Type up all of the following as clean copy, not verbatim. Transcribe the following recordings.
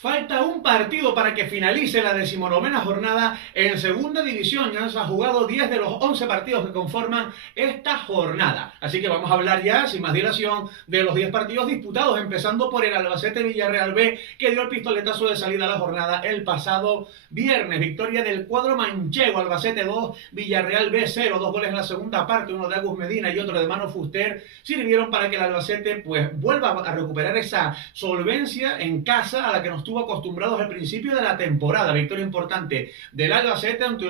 Falta un partido para que finalice la 19ª jornada en segunda división. Ya se han jugado 10 de los 11 partidos que conforman esta jornada. Así que vamos a hablar ya, sin más dilación, de los 10 partidos disputados, empezando por el Albacete Villarreal B, que dio el pistoletazo de salida a la jornada el pasado viernes. Victoria del cuadro manchego, Albacete 2, Villarreal B 0. 2 goles en la segunda parte, uno de Agus Medina y otro de Mano Fuster, sirvieron para que el Albacete pues vuelva a recuperar esa solvencia en casa a la que nos estuvo acostumbrados al principio de la temporada. Victoria importante del Albacete ante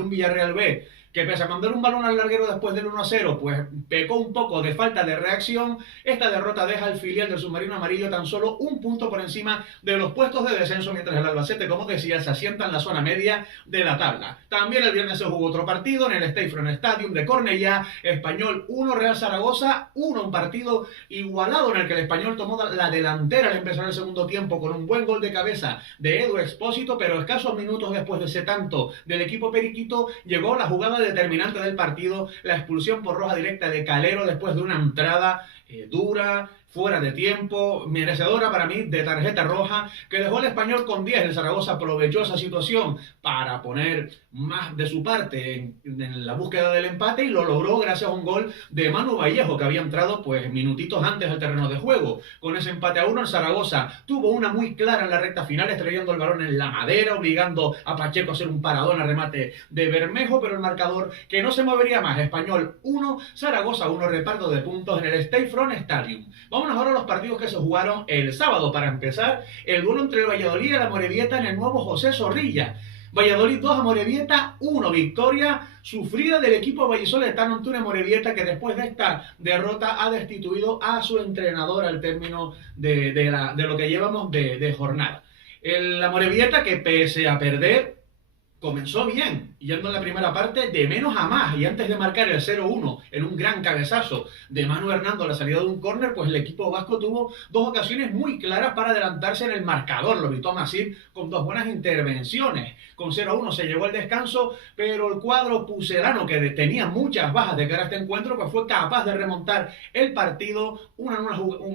un Villarreal B que pese a mandar un balón al larguero después del 1-0, pues pecó un poco de falta de reacción. Esta derrota deja al filial del submarino amarillo tan solo un punto por encima de los puestos de descenso, mientras el Albacete, como decía, se asienta en la zona media de la tabla. También el viernes se jugó otro partido en el Stadium Stadium de Cornellá. Español 1, Real Zaragoza 1, un partido igualado en el que el Español tomó la delantera al empezar el segundo tiempo con un buen gol de cabeza de Edu Expósito, pero escasos minutos después de ese tanto del equipo periquito llegó la jugada determinante del partido, la expulsión por roja directa de Calero después de una entrada dura, fuera de tiempo, merecedora para mí de tarjeta roja, que dejó al Español con 10. El Zaragoza aprovechó esa situación para poner más de su parte en la búsqueda del empate y lo logró gracias a un gol de Manu Vallejo, que había entrado pues minutitos antes al terreno de juego. Con ese empate a 1, el Zaragoza tuvo una muy clara en la recta final, estrellando el balón en la madera, obligando a Pacheco a hacer un paradón a remate de Bermejo, pero el marcador que no se movería más. Español 1, Zaragoza 1, reparto de puntos en el Stadium Stadium. Vámonos ahora a los partidos que se jugaron el sábado. Para empezar, el duelo entre el Valladolid y la Amorebieta en el nuevo José Zorrilla. Valladolid 2, Amorebieta 1. Victoria sufrida del equipo vallisoletano ante una Amorebieta que después de esta derrota ha destituido a su entrenador al término de lo que llevamos de jornada. El Amorebieta, que pese a perder, comenzó bien, yendo en la primera parte de menos a más, y antes de marcar el 0-1 en un gran cabezazo de Manu Hernando a la salida de un córner, pues el equipo vasco tuvo dos ocasiones muy claras para adelantarse en el marcador. Lo evitó Masip con dos buenas intervenciones. Con 0-1 se llevó el descanso, pero el cuadro pucelano, que tenía muchas bajas de cara a este encuentro, pues fue capaz de remontar el partido,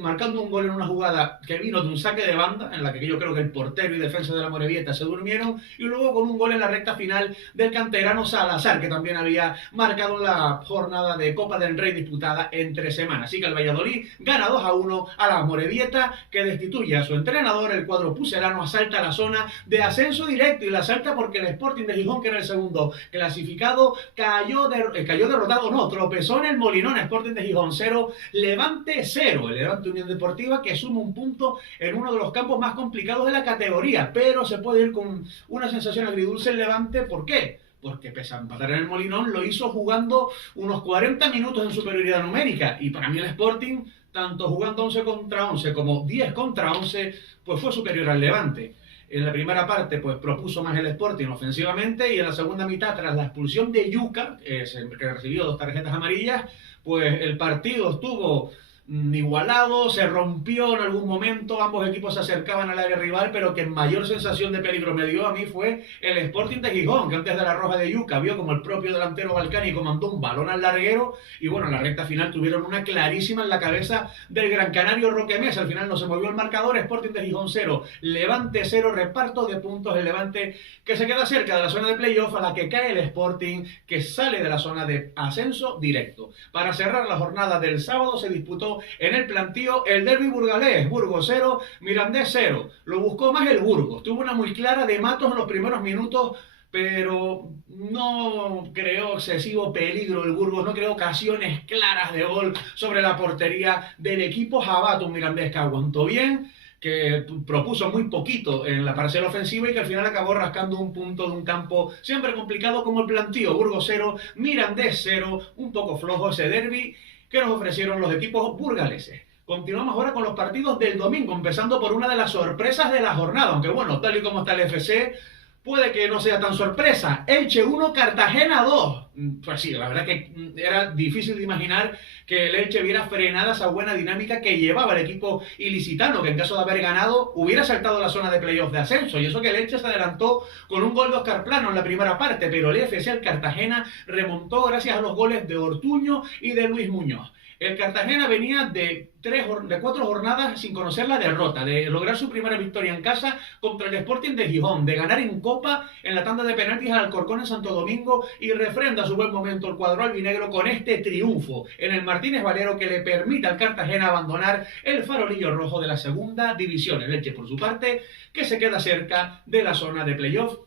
marcando un gol en una jugada que vino de un saque de banda, en la que yo creo que el portero y defensa de la Amorebieta se durmieron, y luego con un gol en la recta final del canterano Salazar, que también había marcado la jornada de Copa del Rey disputada entre semanas. Así que el Valladolid gana 2-1 a la Amorebieta, que destituye a su entrenador. El cuadro pucelano asalta la zona de ascenso directo, y la asalta porque el Sporting de Gijón, que era el segundo clasificado, cayó derrotado, tropezó en el Molinón. Sporting de Gijón 0, Levante 0. El Levante Unión Deportiva, que suma un punto en uno de los campos más complicados de la categoría, pero se puede ir con una sensación agridulce el Levante. ¿Por qué? Porque pese a empatar en el Molinón, lo hizo jugando unos 40 minutos en superioridad numérica, y para mí el Sporting, tanto jugando 11 contra 11 como 10 contra 11, pues fue superior al Levante. En la primera parte pues propuso más el Sporting ofensivamente, y en la segunda mitad, tras la expulsión de Yuca, que recibió 2 tarjetas amarillas, pues el partido estuvo igualado, se rompió en algún momento, ambos equipos se acercaban al área rival, pero que mayor sensación de peligro me dio a mí fue el Sporting de Gijón, que antes de la roja de Yuca vio como el propio delantero balcánico mandó un balón al larguero, y bueno, en la recta final tuvieron una clarísima en la cabeza del gran canario Roque Mesa. Al final no se movió el marcador. Sporting de Gijón 0, Levante 0, reparto de puntos. El Levante, que se queda cerca de la zona de playoff, a la que cae el Sporting, que sale de la zona de ascenso directo. Para cerrar la jornada del sábado se disputó en el plantío el derbi burgalés. Burgos 0, Mirandés 0. Lo buscó más el Burgos. Tuvo una muy clara de Matos en los primeros minutos, pero no creó excesivo peligro el Burgos, no creó ocasiones claras de gol sobre la portería del equipo jabato. Un Mirandés que aguantó bien, que propuso muy poquito en la parcela ofensiva, y que al final acabó rascando un punto de un campo siempre complicado como el plantío. Burgos 0, Mirandés 0. Un poco flojo ese derbi que nos ofrecieron los equipos burgaleses. Continuamos ahora con los partidos del domingo, empezando por una de las sorpresas de la jornada, aunque bueno, tal y como está el FC, puede que no sea tan sorpresa. Elche 1, Cartagena 2. Pues sí, la verdad que era difícil de imaginar que el Elche viera frenada esa buena dinámica que llevaba el equipo ilicitano, que en caso de haber ganado hubiera saltado la zona de playoff de ascenso. Y eso que el Elche se adelantó con un gol de Óscar Plano en la primera parte, pero el FC, el Cartagena, remontó gracias a los goles de Ortuño y de Luis Muñoz. El Cartagena venía de 4 jornadas sin conocer la derrota, de lograr su primera victoria en casa contra el Sporting de Gijón, de ganar en Copa en la tanda de penaltis al Alcorcón en Santo Domingo y refrenda su buen momento el cuadro albinegro con este triunfo en el Martínez Valero que le permite al Cartagena abandonar el farolillo rojo de la segunda división. El Elche, por su parte, que se queda cerca de la zona de playoff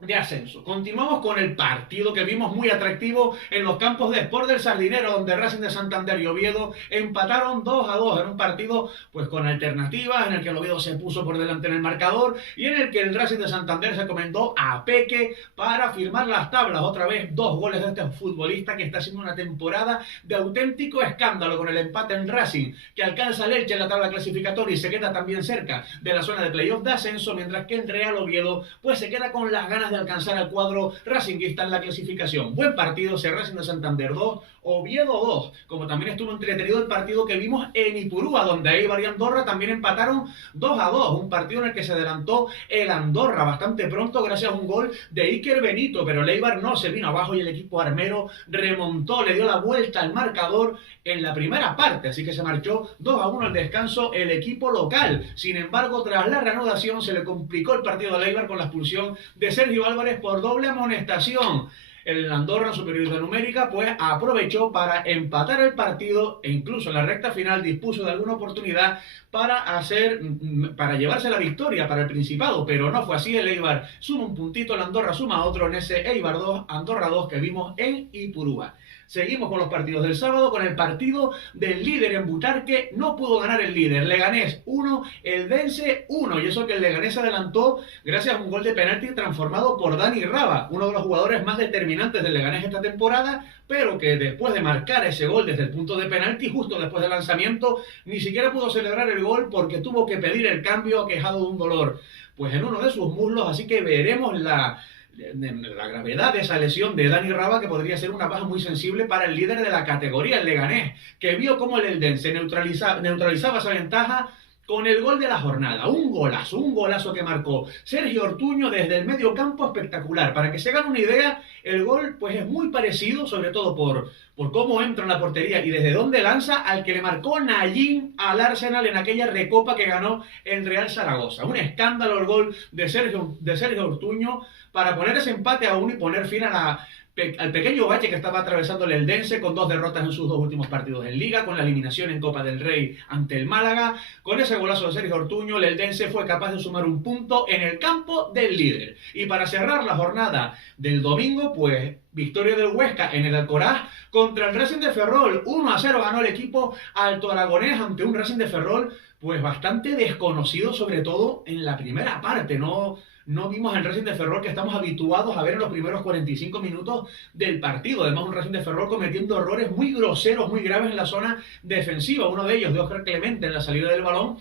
de ascenso. Continuamos con el partido que vimos muy atractivo en los campos de Sport del Sardinero, donde Racing de Santander y Oviedo empataron 2-2 en un partido pues con alternativas, en el que el Oviedo se puso por delante en el marcador y en el que el Racing de Santander se comendó a Peque para firmar las tablas. Otra vez 2 goles de este futbolista que está haciendo una temporada de auténtico escándalo con el empate en Racing, que alcanza el Elche en la tabla clasificatoria y se queda también cerca de la zona de playoff de ascenso, mientras que el Real Oviedo pues se queda con las ganas de alcanzar al cuadro racinguista en la clasificación. Buen partido, Racing de Santander 2, Oviedo 2, como también estuvo entretenido el partido que vimos en Ipurúa, donde Eibar y Andorra también empataron 2-2, un partido en el que se adelantó el Andorra bastante pronto gracias a un gol de Iker Benito, pero el Eibar no se vino abajo y el equipo armero remontó, le dio la vuelta al marcador en la primera parte, así que se marchó 2-1 al descanso el equipo local. Sin embargo, tras la reanudación se le complicó el partido al Eibar con la expulsión de Sergio Álvarez por doble amonestación. El Andorra, en superioridad numérica, pues aprovechó para empatar el partido e incluso en la recta final dispuso de alguna oportunidad para llevarse la victoria para el Principado, pero no fue así. El Eibar suma un puntito, el Andorra suma otro en ese Eibar 2, Andorra 2 que vimos en Ipurúa. Seguimos con los partidos del sábado, con el partido del líder en Butarque. No pudo ganar el líder, Leganés 1, Eldense 1, y eso que el Leganés se adelantó gracias a un gol de penalti transformado por Dani Raba, uno de los jugadores más determinantes del Leganés esta temporada, pero que después de marcar ese gol desde el punto de penalti, justo después del lanzamiento, ni siquiera pudo celebrar el gol porque tuvo que pedir el cambio aquejado de un dolor pues en uno de sus muslos, así que veremos la gravedad de esa lesión de Dani Raba, que podría ser una baja muy sensible para el líder de la categoría, el Leganés, que vio cómo el Eldense neutralizaba esa ventaja con el gol de la jornada, un golazo que marcó Sergio Ortuño desde el medio campo, espectacular. Para que se hagan una idea, el gol pues es muy parecido, sobre todo por cómo entra en la portería y desde dónde lanza, al que le marcó Nayín al Arsenal en aquella recopa que ganó el Real Zaragoza. Un escándalo el gol de Sergio Ortuño para poner ese empate a 1 y poner fin al pequeño bache que estaba atravesando el Eldense con 2 derrotas en sus 2 últimos partidos en Liga, con la eliminación en Copa del Rey ante el Málaga. Con ese golazo de Sergio Ortuño, el Eldense fue capaz de sumar un punto en el campo del líder. Y para cerrar la jornada del domingo, pues victoria del Huesca en el Alcoraz contra el Racing de Ferrol. 1-0 ganó el equipo alto aragonés ante un Racing de Ferrol pues bastante desconocido, sobre todo en la primera parte. No vimos al Racing de Ferrol que estamos habituados a ver en los primeros 45 minutos del partido. Además, un Racing de Ferrol cometiendo errores muy groseros, muy graves en la zona defensiva. Uno de ellos, de Óscar Clemente, en la salida del balón,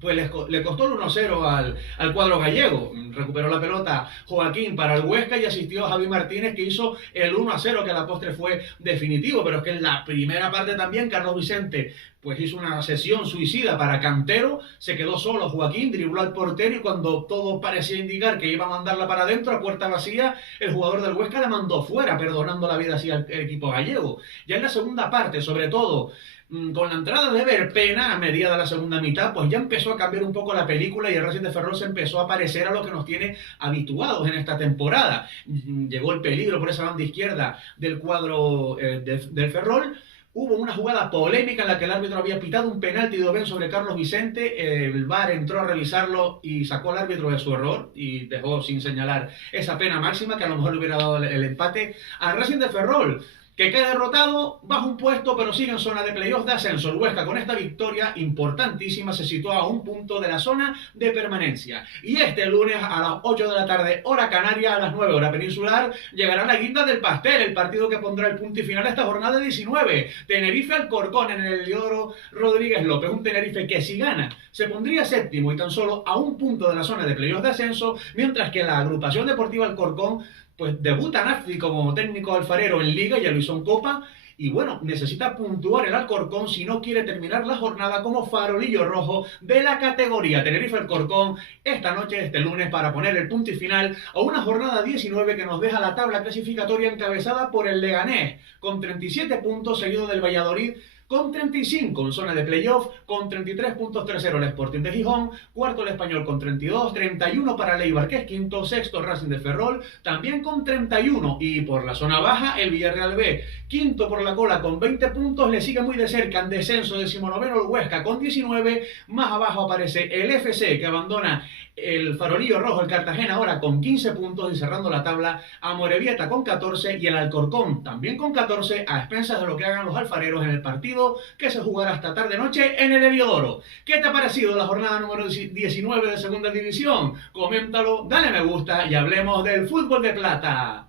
pues le costó el 1-0 al cuadro gallego. Recuperó la pelota Joaquín para el Huesca y asistió a Javi Martínez, que hizo el 1-0, que a la postre fue definitivo. Pero es que en la primera parte también Carlos Vicente pues hizo una sesión suicida para Cantero, se quedó solo Joaquín, dribló al portero y cuando todo parecía indicar que iba a mandarla para adentro a puerta vacía, el jugador del Huesca la mandó fuera, perdonando la vida así al equipo gallego. Ya en la segunda parte, sobre todo, con la entrada de Verpena a medida de la segunda mitad, pues ya empezó a cambiar un poco la película y el Racing de Ferrol se empezó a parecer a lo que nos tiene habituados en esta temporada. Llegó el peligro por esa banda izquierda del cuadro del Ferrol. Hubo una jugada polémica en la que el árbitro había pitado un penalti de Oben sobre Carlos Vicente. El VAR entró a revisarlo y sacó al árbitro de su error y dejó sin señalar esa pena máxima que a lo mejor le hubiera dado el empate al Racing de Ferrol, que queda derrotado, baja un puesto, pero sigue en zona de playoff de ascenso. El Huesca, con esta victoria importantísima, se sitúa a un punto de la zona de permanencia. Y este lunes a las 8 de la tarde, hora canaria, a las 9 hora peninsular, llegará la guinda del pastel, el partido que pondrá el punto y final a esta jornada 19. Tenerife Alcorcón en el Heliodoro Rodríguez López. Un Tenerife que si gana se pondría séptimo y tan solo a un punto de la zona de playoff de ascenso, mientras que la agrupación deportiva Alcorcón pues debuta Nafti como técnico alfarero en Liga, ya lo hizo en Copa, y bueno, necesita puntuar el Alcorcón si no quiere terminar la jornada como farolillo rojo de la categoría. Tenerife Alcorcón esta noche, este lunes, para poner el punto y final a una jornada 19 que nos deja la tabla clasificatoria encabezada por el Leganés, con 37 puntos, seguido del Valladolid con 35 en zona de playoff, con 33 puntos. Tercero el Sporting de Gijón, cuarto el Español con 32, 31 para el Eibar, que es quinto, sexto Racing de Ferrol, también con 31, y por la zona baja el Villarreal B, quinto por la cola con 20 puntos, le sigue muy de cerca en descenso 19º el Huesca con 19, más abajo aparece el FC que abandona el farolillo rojo, el Cartagena ahora con 15 puntos, y cerrando la tabla Amorebieta con 14 y el Alcorcón también con 14, a expensas de lo que hagan los alfareros en el partido que se jugará esta tarde noche en el Heliodoro. ¿Qué te ha parecido la jornada número 19 de Segunda División? Coméntalo, dale me gusta y hablemos del fútbol de plata.